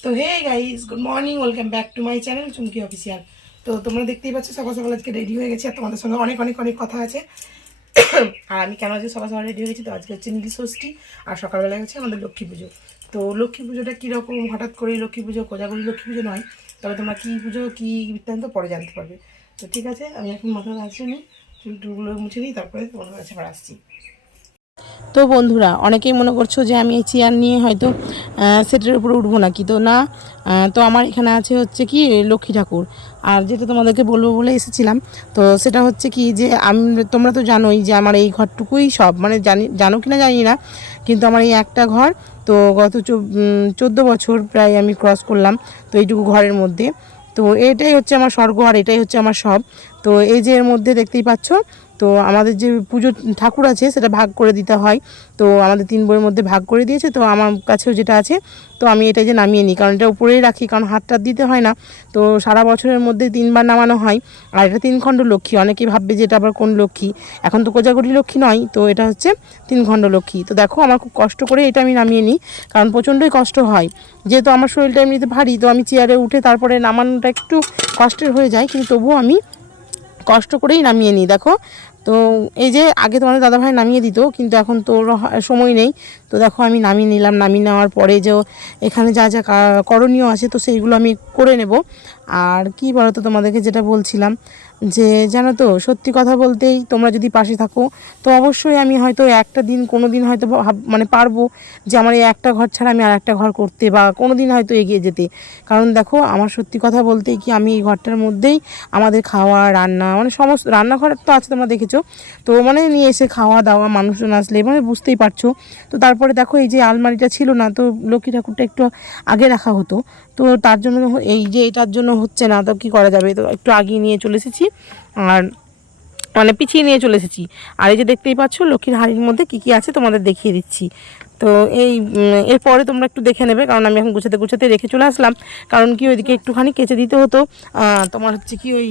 তো hey guys, good morning, welcome back to my channel Chumki official. তো তোমরা দেখতেই পাচ্ছ সকাল সকাল আজকে রেডি হয়ে গেছি আর তোমাদের সঙ্গে অনেক অনেক অনেক কথা আছে। আর আমি কেন আজকে সকাল সকাল রেডি হয়ে গেছি, তো আজকে হচ্ছে নীল ষষ্ঠী আর সকালবেলায় হচ্ছে আমাদের লক্ষ্মী পুজো। তো লক্ষ্মী পুজোটা কীরকম, হঠাৎ করেই লক্ষ্মী পুজো, কোজাগরি লক্ষ্মী পুজো নয়, তবে তোমরা কী পুজো কী বৃত্তান্ত পরে জানতে পারবে। তো ঠিক আছে, আমি এখন মাথা আসছি নিই, চুলটুলগুলো মুছে নিই, তারপরে তোমাদের কাছে আবার আসছি। তো বন্ধুরা, অনেকেই মনে করছো যে আমি এই চেয়ার নিয়ে হয়তো সেটের উপরে উঠবো নাকি, তো না। তো আমার এখানে আছে হচ্ছে কি লক্ষ্মী ঠাকুর। আর যেটা তোমাদেরকে বলবো বলে এসেছিলাম, তো সেটা হচ্ছে কি যে তোমরা তো জানোই যে আমার এই ঘরটুকুই সব, মানে জানো কি না জানি না, কিন্তু আমার এই একটা ঘর। তো গত 14 বছর প্রায় আমি ক্রস করলাম তো এইটুকু ঘরের মধ্যে। তো এটাই হচ্ছে আমার স্বর্গ আর এটাই হচ্ছে আমার সব। তো এই যে এর মধ্যে দেখতেই পাচ্ছ, তো আমাদের যে পুজো ঠাকুর আছে সেটা ভাগ করে দিতে হয়। তো আমাদের 3 বইয়ের মধ্যে ভাগ করে দিয়েছে, তো আমার কাছেও যেটা আছে তো আমি এটা যে নামিয়ে নিই, কারণ এটা উপরেই রাখি, কারণ হাতটা দিতে হয় না। তো সারা বছরের মধ্যে 3বার নামানো হয়। আর এটা 3 খণ্ড লক্ষ্মী, অনেকেই ভাববে যে এটা আবার কোন লক্ষ্মী। এখন তো কোজাগরি লক্ষ্মী নয়, তো এটা হচ্ছে 3 খণ্ড লক্ষ্মী। তো দেখো আমার খুব কষ্ট করে এটা আমি নামিয়ে নিই, কারণ প্রচণ্ডই কষ্ট হয়। যেহেতু আমার শরীরটা এমনিতে ভারী, তো আমি চেয়ারে উঠে তারপরে নামানোটা একটু কষ্টের হয়ে যায়, কিন্তু তবুও আমি কষ্ট করেই নামিয়ে নিই। দেখো, তো এই যে আগে তোমাদের দাদাভাই নামিয়ে দিত, কিন্তু এখন তো সময় নেই। তো দেখো আমি নামিয়ে নিলাম। নামিয়ে নেওয়ার পরে যে এখানে যা যা করণীয় আছে তো সেইগুলো আমি করে নেব। আর কি বলো তো, তোমাদেরকে যেটা বলছিলাম যে জানো তো, সত্যি কথা বলতেই তোমরা যদি পাশে থাকো তো অবশ্যই আমি হয়তো একটা দিন কোনো দিন হয়তো মানে পারবো যে আমার এই একটা ঘর ছাড়া আমি আর একটা ঘর করতে, বা কোনো দিন হয়তো এগিয়ে যেতে। কারণ দেখো, আমার সত্যি কথা বলতে কি, আমি এই ঘরটার মধ্যেই আমাদের খাওয়া রান্না, মানে সমস্ত রান্নাঘর তো আছে তোমরা দেখেছো, তো মানে নিয়ে এসে খাওয়া দাওয়া, মানুষজন আসলে মানে বুঝতেই পারছো। তো তারপরে দেখো, এই যে আলমারিটা ছিল না, তো লক্ষ্মী ঠাকুরটা একটু আগে রাখা হতো, তো তার জন্য এই যে এটার জন্য হচ্ছে না, তো কী করা যাবে, তো একটু আগিয়ে নিয়ে চলে এসেছি আর মানে পিছিয়ে নিয়ে চলে এসেছি। আর এই যে দেখতেই পাচ্ছ লক্ষ্মীর হাঁড়ির মধ্যে কী কী আছে তোমাদের দেখিয়ে দিচ্ছি। তো এই এরপরে তোমরা একটু দেখে নেবে, কারণ আমি এখন গুছাতে গুছাতে রেখে চলে আসলাম। কারণ কি, ওইদিকে একটুখানি কেচে দিতে হতো, তোমার হচ্ছে কি ওই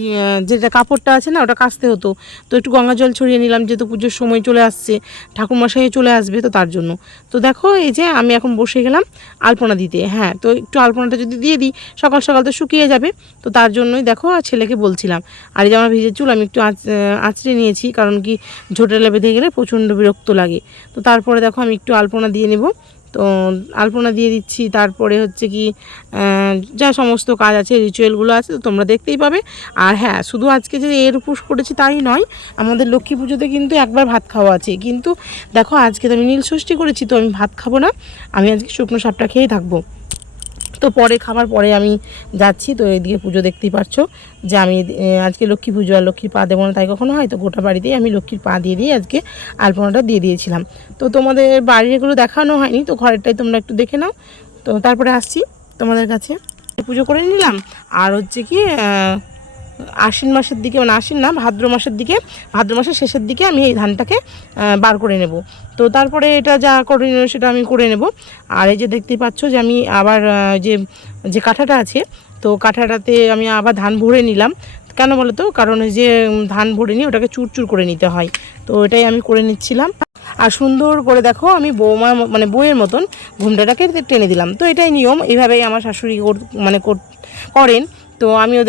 যেটা কাপড়টা আছে না, ওটা কাচতে হতো। তো একটু গঙ্গা জল ছড়িয়ে নিলাম, যেহেতু পুজোর সময় চলে আসছে, ঠাকুরমশাই চলে আসবে, তো তার জন্য। তো দেখো এই যে আমি এখন বসে গেলাম আলপনা দিতে। হ্যাঁ, তো একটু আলপনাটা যদি দিয়ে দিই সকাল সকাল তো শুকিয়ে যাবে, তো তার জন্যই দেখো আর ছেলেকে বলছিলাম। আর এই যে আমার ভিজে চুল আমি একটু আঁচড়ে নিয়েছি, কারণ কি ঝোঁটেলা বেঁধে গেলে প্রচণ্ড বিরক্ত লাগে। তো তারপরে দেখো আমি একটু আলপনা দিয়ে নেব। তো আলপনা দিয়ে দিচ্ছি, তারপরে হচ্ছে কি যা সমস্ত কাজ আছে, রিচুয়ালগুলো আছে, তো তোমরা দেখতেই পাবে। আর হ্যাঁ, শুধু আজকে যে এর উপোস করেছি তাই নয়, আমাদের লক্ষ্মী পুজোতে কিন্তু একবার ভাত খাওয়া আছে। কিন্তু দেখো আজকে তো আমি নীল ষষ্ঠী করেছি, তো আমি ভাত খাবো না, আমি আজকে শুকনো সাপটা খেয়েই থাকবো। তো পরে খাবার পরে আমি যাচ্ছি। তো এইদিকে পুজো দেখতেই পাচ্ছ যে আমি আজকে লক্ষ্মী পুজো, আর লক্ষ্মীর পা দেবো না তাই কখনো হয়, তো গোটা বাড়িতেই আমি লক্ষ্মীর পা দিয়ে দিয়ে আজকে আলপনাটা দিয়ে দিয়েছিলাম। তো তোমাদের বাড়ির এগুলো দেখানো হয়নি, তো ঘরেরটাই তোমরা একটু দেখে নাও। তো তারপরে আসছি তোমাদের কাছে, পুজো করে নিলাম। আর হচ্ছে কি আশ্বিন মাসের দিকে, মানে আশ্বিন না, ভাদ্র মাসের দিকে, ভাদ্র মাসের শেষের দিকে আমি এই ধানটাকে বার করে নেব। তো তারপরে এটা যা করণীয় সেটা আমি করে নেব। আর এই যে দেখতেই পাচ্ছ যে আমি আবার যে যে কাঁঠাটা আছে, তো কাঁঠাটাতে আমি আবার ধান ভরে নিলাম। কেন বলো তো, কারণ এই যে ধান ভরে নিয়ে ওটাকে চুরচুর করে নিতে হয়, তো এটাই আমি করে নিচ্ছিলাম। আর সুন্দর করে দেখো আমি বৌমা, মানে বইয়ের মতন ঘুমটাটাকে টেনে দিলাম। তো এটাই নিয়ম, এইভাবেই আমার শাশুড়ি মানে করেন। তো আমিও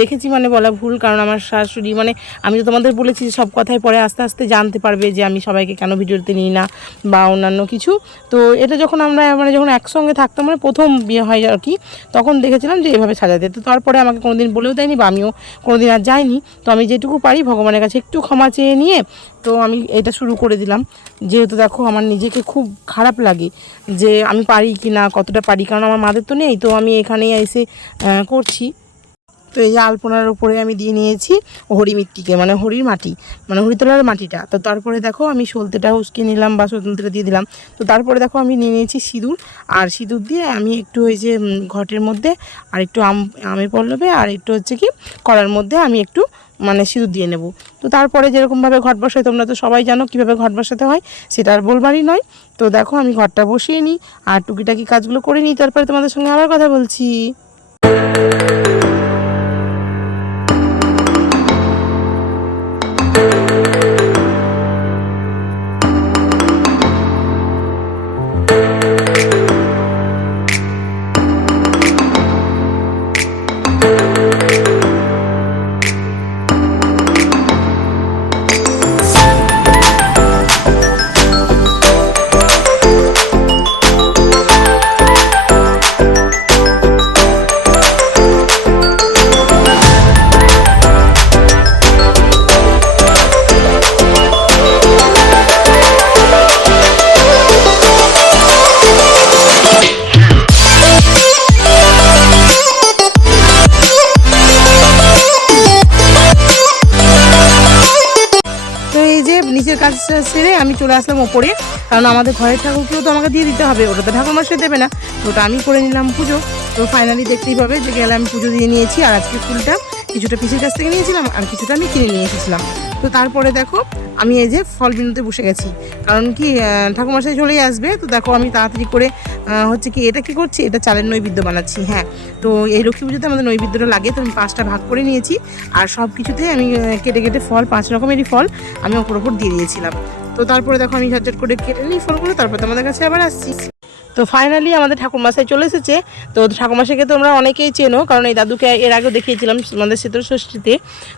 দেখেছি মানে বলা ভুল, কারণ আমার শাশুড়ি, মানে আমি তো তোমাদের বলেছি যে সব কথাই পরে আস্তে আস্তে জানতে পারবে যে আমি সবাইকে কেন ভিডিওতে নিই না বা অন্যান্য কিছু। তো এটা যখন আমরা মানে যখন একসঙ্গে থাকতাম, মানে প্রথম বিয়ে হয় আর কি, তখন দেখেছিলাম যে এভাবে সাজাতে। তো তারপরে আমাকে কোনোদিন বলেও দেয়নি, বা আমিও কোনোদিন আর যাইনি। তো আমি যেটুকু পারি ভগবানের কাছে একটু ক্ষমা চেয়ে নিয়ে তো আমি এটা শুরু করে দিলাম। যেহেতু দেখো আমার নিজেকে খুব খারাপ লাগে যে আমি পারি কি না, কতটা পারি, কারণ আমার মাদের তো নেই, তো আমি এখানেই এসে করছি। তো এই যে আলপনার উপরে আমি দিয়ে নিয়েছি হরিমিট্টিকে, মানে হরির মাটি, মানে হরিতলার মাটিটা। তো তারপরে দেখো আমি সলতেটা উস্কে নিলাম, বা সলতেটা দিয়ে দিলাম। তো তারপরে দেখো আমি নিয়ে নিয়েছি সিঁদুর, আর সিঁদুর দিয়ে আমি একটু ওই যে ঘটের মধ্যে আর একটু আমের পল্লবে আর একটু হচ্ছে কি কড়ার মধ্যে আমি একটু মানে সিঁদুর দিয়ে নেব। তো তারপরে যেরকমভাবে ঘট বসাই, তোমরা তো সবাই জানো কীভাবে ঘট বসাতে হয়, সেটা আর বলবারই নয়। তো দেখো আমি ঘরটা বসিয়ে নিই আর টুকিটাকি কাজগুলো করে নিই, তারপরে তোমাদের সঙ্গে আবার কথা বলছি। সেরে আমি চলে আসলাম ওপরে, কারণ আমাদের ঘরের ঠাকুরকেও তো আমাকে দিয়ে দিতে হবে, ওটা তো ঠাকুরমশাই দেবে না, তো ওটা আমি করে নিলাম পুজো। তো ফাইনালি দেখতেই পাবে যে গেলে আমি পুজো দিয়ে নিয়েছি। আর আজকে ফুলটা কিছুটা পিসির কাছ থেকে নিয়েছিলাম আর কিছুটা আমি কিনে নিয়ে এসেছিলাম। তো তারপরে দেখো আমি এই যে ফল বিনুতে বসে গেছি, কারণ কি ঠাকুরমশাই চলেই আসবে। তো দেখো আমি তাড়াতাড়ি করে হচ্ছে কি এটা কি করছি, এটা চালের নৈবেদ্য বানাচ্ছি। হ্যাঁ, তো এই লক্ষ্মী পুজোতে আমাদের নৈবেদ্যটা লাগে, তো আমি 5টা ভাগ করে নিয়েছি। আর সব কিছুতে আমি কেটে কেটে ফল 5 রকমেরই ফল আমি ওপর দিয়ে দিয়েছিলাম। তো তারপরে দেখো আমি ঝটঝট করে কেটে নিই ফলগুলো, তারপর তোমাদের কাছে আবার আসছি। তো ফাইনালি আমাদের ঠাকুরমশাই চলে এসেছে। তো ঠাকুরমশাইকে তোমরা অনেকেই চেনো, কারণ এই দাদুকে এর আগেও দেখিয়েছিলাম আমাদের শীতল ষষ্ঠীতে।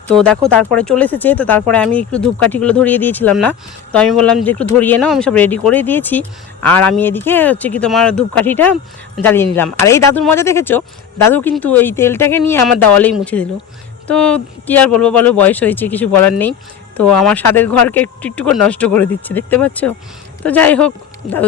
তো দেখো তারপরে চলে এসেছে। তো তারপরে আমি একটু ধূপকাঠিগুলো ধরিয়ে দিয়েছিলাম না, তো আমি বললাম যে একটু ধরিয়ে নাও, আমি সব রেডি করে দিয়েছি। আর আমি এদিকে হচ্ছে কি তোমার ধূপকাঠিটা জ্বালিয়ে নিলাম। আর এই দাদুর মজা দেখেছো, দাদু কিন্তু এই তেলটাকে নিয়ে আমার দেওয়ালেই মুছে দিল। তো কী আর বলবো বলো, বয়স হয়েছে, কিছু বলার নেই। তো আমার স্বাদের ঘরকে একটু একটু করে নষ্ট করে দিচ্ছে, দেখতে পাচ্ছ। তো যাই হোক,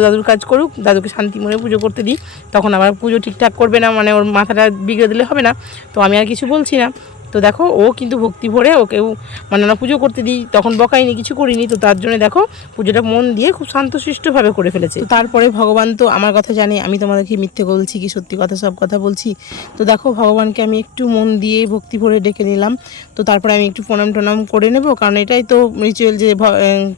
দাদুর কাজ করুক, দাদুকে শান্তি মনে পুজো করতে দিই, তখন আবার পুজো ঠিকঠাক করবে না, মানে ওর মাথাটা বিগড়ে দিলে হবে না। তো আমি আর কিছু বলছি না। তো দেখো ও কিন্তু ভক্তি ভরে ওকেও মানে না পুজো করতে দিই, তখন বকাইনি, কিছু করিনি। তো তার জন্য দেখো পুজোটা মন দিয়ে খুব শান্তশিষ্টভাবে করে ফেলেছে। তো তারপরে ভগবান তো আমার কথা জানে, আমি তোমাদেরকে মিথ্যে বলছি কি সত্যি কথা, সব কথা বলছি। তো দেখো ভগবানকে আমি একটু মন দিয়ে ভক্তি ভরে ডেকে নিলাম। তো তারপরে আমি একটু প্রণাম টনাম করে নেব, কারণ এটাই তো রিচুয়াল যে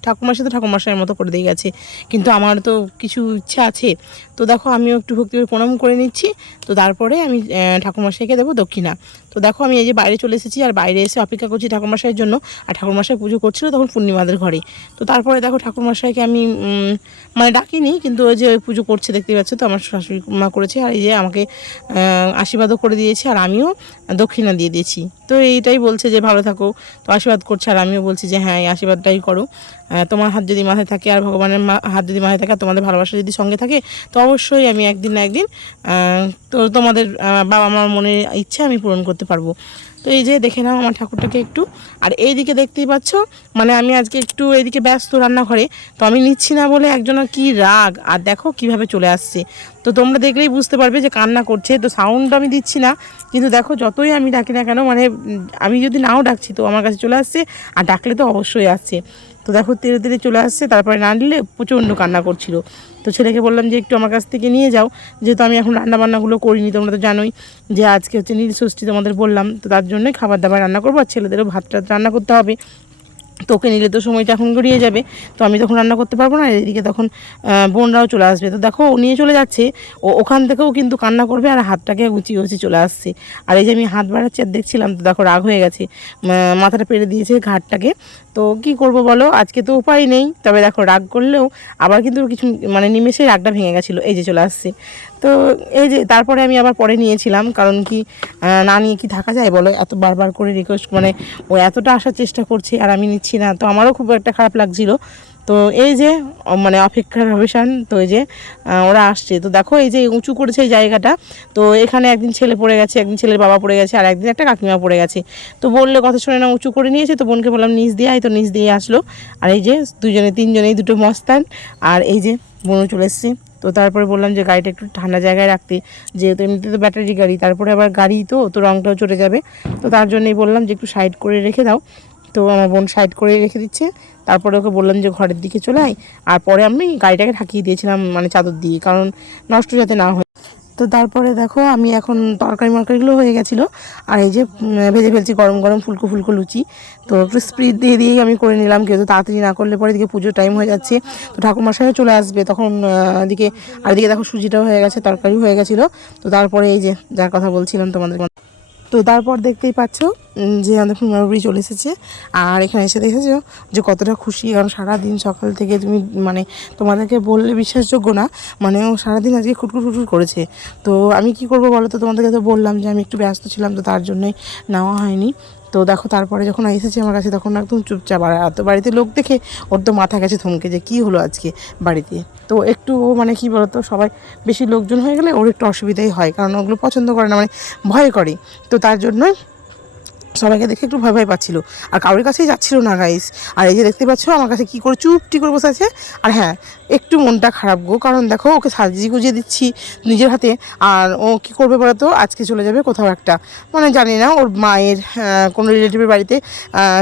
ঠাকুরমশাই তো ঠাকুরমশাইয়ের মতো করে দিয়ে গেছে, কিন্তু আমার তো কিছু ইচ্ছা আছে। তো দেখো আমিও একটু ভক্তি করে প্রণাম করে নিচ্ছি। তো তারপরে আমি ঠাকুরমশাইকে দেবো দক্ষিণা। তো দেখো আমি এই যে বাইরে চলে এসেছি, আর বাইরে এসে অপেক্ষা করছি ঠাকুরমশাইয়ের জন্য। আর ঠাকুরমশাই পুজো করছিল তখন পূর্ণিমাদের ঘরে। তো তারপরে দেখো ঠাকুরমশাইকে আমি মানে ডাকিনি, কিন্তু ওই যে পুজো করছে দেখতে পাচ্ছ, তো আমার শাশুড়ি মা করেছে। আর এই যে আমাকে আশীর্বাদও করে দিয়েছে, আর আমিও দক্ষিণা দিয়ে দিয়েছি। তো এইটাই বলছে যে ভালো থাকো, তো আশীর্বাদ করছে। আর আমিও বলছি যে হ্যাঁ, এই আশীর্বাদটাই করো। তোমার হাত যদি মাথায় থাকে আর ভগবানের হাত যদি মাথায় থাকে, আর তোমাদের ভালোবাসা যদি সঙ্গে থাকে, তো অবশ্যই আমি একদিন না একদিন তো তোমাদের বাবা মার মনের ইচ্ছা আমি পূরণ করতে পারবো। তো এই যে দেখে নাও আমার ঠাকুরটাকে একটু। আর এইদিকে দেখতেই পাচ্ছ, মানে আমি আজকে একটু এইদিকে ব্যস্ত রান্নাঘরে, তো আমি নিচ্ছি না বলে একজনের কি রাগ, আর দেখো কিভাবে চলে আসছে। তো তোমরা দেখলেই বুঝতে পারবে যে কান্না করছে। তো সাউন্ড আমি দিচ্ছি না, কিন্তু দেখো যতই আমি ডাকি না কেন, মানে আমি যদি নাও ডাকছি তো আমার কাছে চলে আসছে, আর ডাকলে তো অবশ্যই আসছে। তো দেখো ধীরে ধীরে চলে আসছে, তারপরে না নিলে প্রচণ্ড কান্না করছিল। তো ছেলেকে বললাম যে একটু আমার কাছ থেকে নিয়ে যাও, যেহেতু আমি এখন রান্নাবান্নাগুলো করিনি, তোমরা তো জানোই যে আজকে হচ্ছে নীল ষষ্ঠী, তোমাদের বললাম। তো তার জন্যই খাবার দাবার রান্না করবো, আর ছেলেদেরও ভাত টাত রান্না করতে হবে। তোকে নিলে তো সময়টা এখন গড়িয়ে যাবে, তো আমি তখন রান্না করতে পারবো না। এদিকে তখন বোনরাও চলে আসবে। তো দেখো ও নিয়ে চলে যাচ্ছে, ও ওখান থেকেও কিন্তু কান্না করবে, আর হাতটাকে গুছিয়ে গুছিয়ে চলে আসছে। আর এই যে আমি হাত বাড়াচ্ছি আর দেখছিলাম, তো দেখো রাগ হয়ে গেছে, মাথাটা পেরে দিয়েছে ঘাটটাকে। তো কি করব বলো, আজকে তো উপায় নেই। তবে দেখো রাগ করলেও আবার কিন্তু কিছু মানে নিমেষেই রাগটা ভেঙে গেছিলো, এই যে চলে আসছে। তো এই যে তারপরে আমি আবার পরে নিয়েছিলাম, কারণ কি না নিয়ে কি থাকা যায় বলো, এত বারবার করে রিকোয়েস্ট, মানে ও এতটা আসার চেষ্টা করছে আর আমি নিচ্ছি না, তো আমারও খুব একটা খারাপ লাগছিল। তো এই যে মানে অপেক্ষার অবসান, তো এই যে ওরা আসছে। তো দেখো এই যে উঁচু করেছে এই জায়গাটা, তো এখানে একদিন ছেলে পড়ে গেছে, একদিন ছেলের বাবা পড়ে গেছে, আর একদিন একটা কাকিমা পড়ে গেছে। তো বললে কথা শুনে না, উঁচু করে নিয়েছে। তো বোনকে বললাম নিচ দিয়ে আয়, তো নিচ দিয়ে আসলো। আর এই যে দুজনে তিনজনে এই দুটো মস্তান, আর এই যে বোনও চলে এসছে। তো তারপরে বললাম যে গাড়িটা একটু ঠান্ডা জায়গায় রাখতে, যেহেতু এমনিতে তো ব্যাটারি গাড়ি, তারপরে আবার গাড়ি তো রঙটাও চটে যাবে। তো তার জন্যই বললাম যে একটু সাইড করে রেখে দাও। তো আমার বোন সাইড করে রেখে দিচ্ছে। তারপরে ওকে বললাম যে ঘরের দিকে চলে আয়। আর পরে আমি গাড়িটাকে ঢাকিয়ে দিয়েছিলাম মানে চাদর দিয়ে, কারণ নষ্ট যাতে না হয়। তো তারপরে দেখো আমি এখন মরকারিগুলো হয়ে গেছিলো, আর এই যে ভেজে ফেলছি গরম গরম ফুলকো ফুলকো লুচি। তো একটু স্পিড দিয়েই আমি করে নিলাম, কিন্তু তাড়াতাড়ি না করলে পরে এদিকে পুজোর টাইম হয়ে যাচ্ছে। তো ঠাকুরমশাইও চলে আসবে তখন, এদিকে আর এদিকে দেখো সুজিটাও হয়ে গেছে, তরকারিও হয়ে গেছিলো। তো তারপরে এই যে যার কথা বলছিলাম তোমাদের, তো তারপর দেখতেই পাচ্ছ যে আমাদের ফুলমারুড়ি চলে এসেছে। আর এখানে এসে দেখেছো যে কতটা খুশি, কারণ সারাদিন সকাল থেকে তুমি মানে তোমাদেরকে বললে বিশ্বাসযোগ্য না, মানে ও সারাদিন আজকে খুটখুট খুটখুট করেছে। তো আমি কি করবো বলো, তো তোমাদেরকে তো বললাম যে আমি একটু ব্যস্ত ছিলাম, তো তার জন্যই নেওয়া হয়নি। তো দেখো তারপরে যখন এসেছে আমার কাছে, তখন একদম চুপচাপ। আর এত বাড়িতে লোক দেখে ওর তো মাথা গেছে থমকে, যে কী হলো আজকে বাড়িতে। তো একটু মানে কি বলতো, সবাই বেশি লোকজন হয়ে গেলে ওর একটু অসুবিধাই হয়, কারণ ওগুলো পছন্দ করে না, মানে ভয় করে। তো তার জন্যই সবাইকে দেখে একটু ভয় ভয় পাচ্ছিলো, আর কারোর কাছেই যাচ্ছিলো না গাইস। আর এই যে দেখতে পাচ্ছ আমার কাছে কী করে চুপটি করে বসে আছে। আর হ্যাঁ, একটু মনটা খারাপ গো, কারণ দেখো ওকে সাজিয়ে গুজিয়ে দিচ্ছি নিজের হাতে, আর ও কী করবে বলো তো, আজকে চলে যাবে কোথাও একটা, মানে জানি না ওর মায়ের কোনো রিলেটিভের বাড়িতে।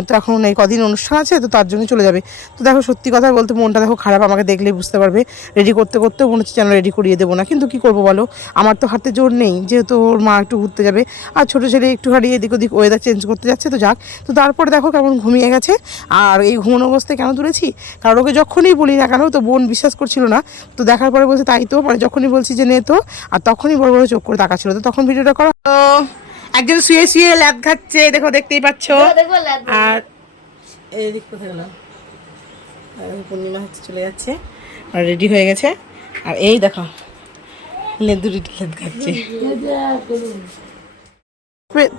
তো এখন এই কদিন অনুষ্ঠান আছে, তো তার জন্য চলে যাবে। তো দেখো সত্যি কথা বলতে মনটা দেখো খারাপ, আমাকে দেখলেই বুঝতে পারবে। রেডি করতে করতেও মনে হচ্ছে যেন রেডি করিয়ে দেবো না, কিন্তু কী করবো বলো, আমার তো হাতে জোর নেই, যেহেতু ওর মা একটু ঘুরতে যাবে, আর ছোটো ছেলে একটু হারিয়ে এদিক ওদিক ওয়েদার চেঞ্জ করতে যাচ্ছে, তো যাক। তো তারপরে দেখো কেমন ঘুমিয়ে গেছে। আর এই ঘুমানো অবস্থায় কেন তুলেছি, কারণ ওকে যখনই বলি না কেন, তো বোন বিশ্বাস করছিল না, তো দেখার পরে বলছে তাই তো, মানে যখনই বলছি যে নে তো, আর তখনই বড় বড় চোখ করে তাকাচ্ছিল, তো তখন ভিডিওটা করো। তো একজন শুয়ে শুয়ে ল্যাদ খাচ্ছে, দেখো দেখতেই পাচ্ছ। আর এদিক কোথায় গেলাম, পূর্ণিমা হচ্ছে চলে যাচ্ছে, আর রেডি হয়ে গেছে। আর এই দেখো লেদুরি লেদ খাচ্ছে।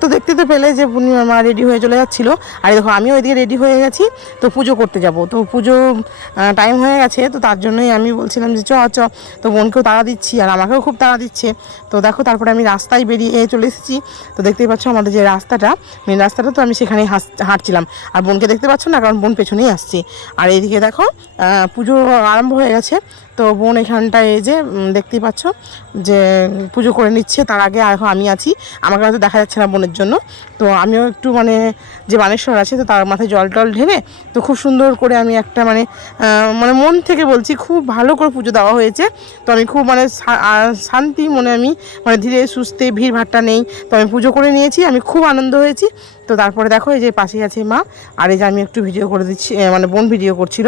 তো দেখতে তো পেলে যে পূর্ণিমার মা রেডি হয়ে চলে যাচ্ছিলো, আর দেখো আমিও ওইদিকে রেডি হয়ে গেছি, তো পুজো করতে যাব। তো পুজো টাইম হয়ে গেছে, তো তার জন্যই আমি বলছিলাম যে চ চ, তো বোনকেও তাড়া দিচ্ছি আর আমাকেও খুব তাড়া দিচ্ছে। তো দেখো তারপরে আমি রাস্তায় বেরিয়ে চলে এসেছি। তো দেখতেই পাচ্ছ আমাদের যে রাস্তাটা, মেন রাস্তাটা, তো আমি সেখানেই হাঁটছিলাম। আর বোনকে দেখতে পাচ্ছ না, কারণ বোন পেছনেই আসছে। আর এইদিকে দেখো পুজো আরম্ভ হয়ে গেছে, তো বোন এখানটায় এই যে দেখতেই পাচ্ছ যে পুজো করে নিচ্ছে। তার আগে এখন আমি আছি, আমাকে হয়তো দেখা যাচ্ছে না বোনের জন্য। তো আমিও একটু মানে যে বানেশ্বর আছে, তো তার মাথায় জল টল ঢেলে, তো খুব সুন্দর করে আমি একটা মানে মানে মন থেকে বলছি খুব ভালো করে পুজো দেওয়া হয়েছে। তো আমি খুব মানে শান্তি মনে আমি মানে ধীরে সুস্থে, ভিড় ভাট্টা নেই, তো আমি পুজো করে নিয়েছি, আমি খুব আনন্দ হয়েছি। তো তারপরে দেখো এই যে পাশেই আছে মা, আর এই যে আমি একটু ভিডিও করে দিচ্ছি, মানে বোন ভিডিও করছিল,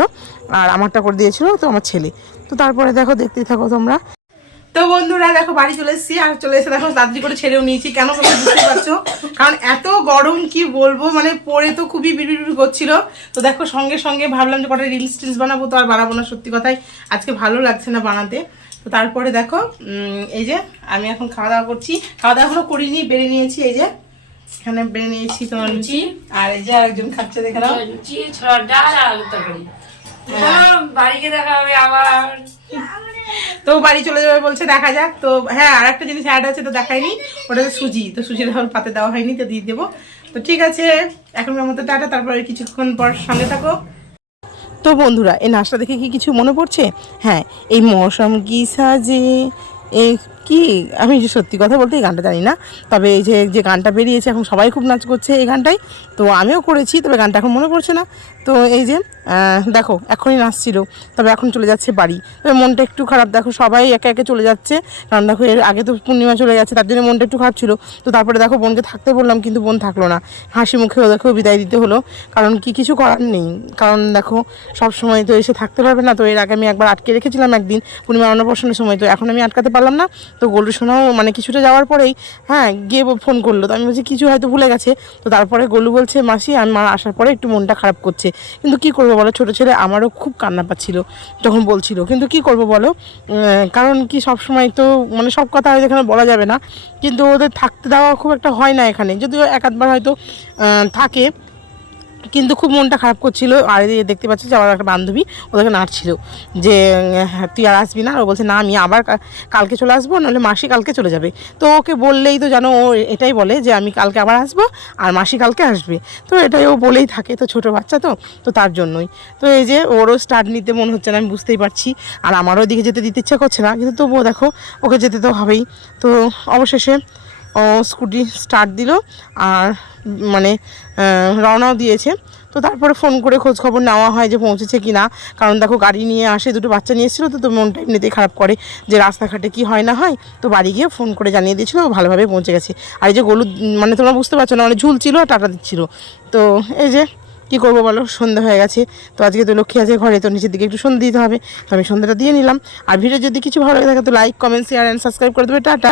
আর আমারটা করে দিয়েছিল তো আমার ছেলে। তো তারপরে দেখো দেখতেই থাকো তোমরা। তো বন্ধুরা দেখো বাড়ি চলে এসেছি, আর চলে এসে দেখো তাড়াতাড়ি করে ছেড়েও নিয়েছি, কেন তোমরা বুঝতে পারছো, কারণ এত গরম কি বলবো, মানে পরে তো খুবই বিড়বিড় করছিল। তো দেখো সঙ্গে সঙ্গে ভাবলাম যে কটা রিলস টিলস বানাবো, তো আর বানাবো না, সত্যি কথাই আজকে ভালো লাগছে না বানাতে। তো তারপরে দেখো এই যে আমি এখন খাওয়া দাওয়া করছি, খাওয়া দাওয়া এখনো করিনি, বেড়ে নিয়েছি, এই যে এখানে বেড়ে নিয়েছি তোমার লুচি, আর এই যে আরেকজন খাচ্ছে, দেখে নাও লুচি ছোলার ডাল আর আলুর তরকারি। বাড়িকে দেখা হবে আবার, তো বাড়ি চলে যাবে বলছে, দেখা যাক। তো হ্যাঁ আর একটা জিনিস অ্যাড আছে, তো দেখাইনি, ওটা সুজি, তো সুজির এখন পাতে দেওয়া হয়নি, তো দিয়ে দেবো। তো ঠিক আছে এখনকার মতো টাটা, তারপরে কিছুক্ষণ পর সঙ্গে থাকো। তো বন্ধুরা এই নাচটা দেখে কি কিছু মনে পড়ছে? হ্যাঁ, এই মৌসুম কি সাজে, এই কি, আমি যে সত্যি কথা বলতে এই গানটা জানি না, তবে এই যে গানটা বেরিয়েছে এখন সবাই খুব নাচ করছে এই গানটাই, তো আমিও করেছি, তবে গানটা এখন মনে পড়ছে না। তো এই যে দেখো এখনই নাচছিল, তবে এখন চলে যাচ্ছে বাড়ি, তবে মনটা একটু খারাপ, দেখো সবাই একে একে চলে যাচ্ছে, কারণ দেখো এর আগে তো পূর্ণিমা চলে গেছে, তার জন্য মনটা একটু খারাপ ছিল। তো তারপরে দেখো বোনকে থাকতে বললাম, কিন্তু বোন থাকলো না, হাসি মুখে ওদেরকেও বিদায় দিতে হলো, কারণ কিছু করার নেই, কারণ দেখো সব সময় তো এসে থাকতে পারবে না। তো এর আগে আমি একবার আটকে রেখেছিলাম একদিন পূর্ণিমা অন্নপ্রাশনের সময়, তো এখন আমি আটকাতে পারলাম না। তো গোল্ডু সোনাও মানে কিছুটা যাওয়ার পরেই হ্যাঁ গিয়ে ফোন করলো, তো আমি বলছি কিছু হয়তো ভুলে গেছে। তো তারপরে গোলু বলছে মাসি আমার আসার পরে একটু মনটা খারাপ করছে, কিন্তু কি করবো বলো, ছোটো ছেলে আমারও খুব কান্না পাচ্ছিল তখন বলছিল, কিন্তু কি করব বলো, কারণ কি সব সময় তো মানে সব কথা হয়তো এখানে বলা যাবে না, কিন্তু ওদের থাকতে দেওয়া খুব একটা হয় না এখানে, যদিও এক আধবার হয়তো থাকে, কিন্তু খুব মনটা খারাপ করছিল। আর দেখতে পাচ্ছি যে আমার একটা বান্ধবী ওদেরকে নাড়ছিল যে তুই আর আসবি না, আর ও বলছে না আমি আবার কালকে চলে আসবো, নাহলে মাসি কালকে চলে যাবে। তো ওকে বললেই তো জানো ও এটাই বলে যে আমি কালকে আবার আসবো আর মাসি কালকে আসবে, তো এটাই ও বলেই থাকে, তো ছোটো বাচ্চা তো তার জন্যই। তো এই যে ওরও স্টার্ট নিতে মনে হচ্ছে না, আমি বুঝতেই পারছি, আর আমারও এদিকে যেতে দিতে ইচ্ছা করছে না, কিন্তু তবুও দেখো ওকে যেতে তো হবেই। তো অবশেষে ও স্কুটি স্টার্ট দিল আর মানে রওনাও দিয়েছে। তো তারপরে ফোন করে খোঁজ খবর নেওয়া হয় যে পৌঁছেছে কি না, কারণ দেখো গাড়ি নিয়ে আসে, দুটো বাচ্চা নিয়ে এসেছিলো, তো মনটা এমনিতেই খারাপ করে যে রাস্তাঘাটে কি হয় না হয়। তো বাড়ি গিয়ে ফোন করে জানিয়ে দিয়েছিলো ভালোভাবে পৌঁছে গেছে। আর এই যে গলু মানে তোমরা বুঝতে পারছো না, মানে ঝুলছিল টাটা দিচ্ছিল। তো এই যে কী করবো বলো, সন্ধ্যা হয়ে গেছে, তো আজকে তো লক্ষ্মী আছে ঘরে, তো নিচের দিকে একটু সন্ধ্যা দিতে হবে, তো আমি সন্ধ্যাটা দিয়ে নিলাম। আর ভিডিও যদি কিছু ভালো লাগে থাকে তো like comment share and subscribe করে দেবে। টাটা।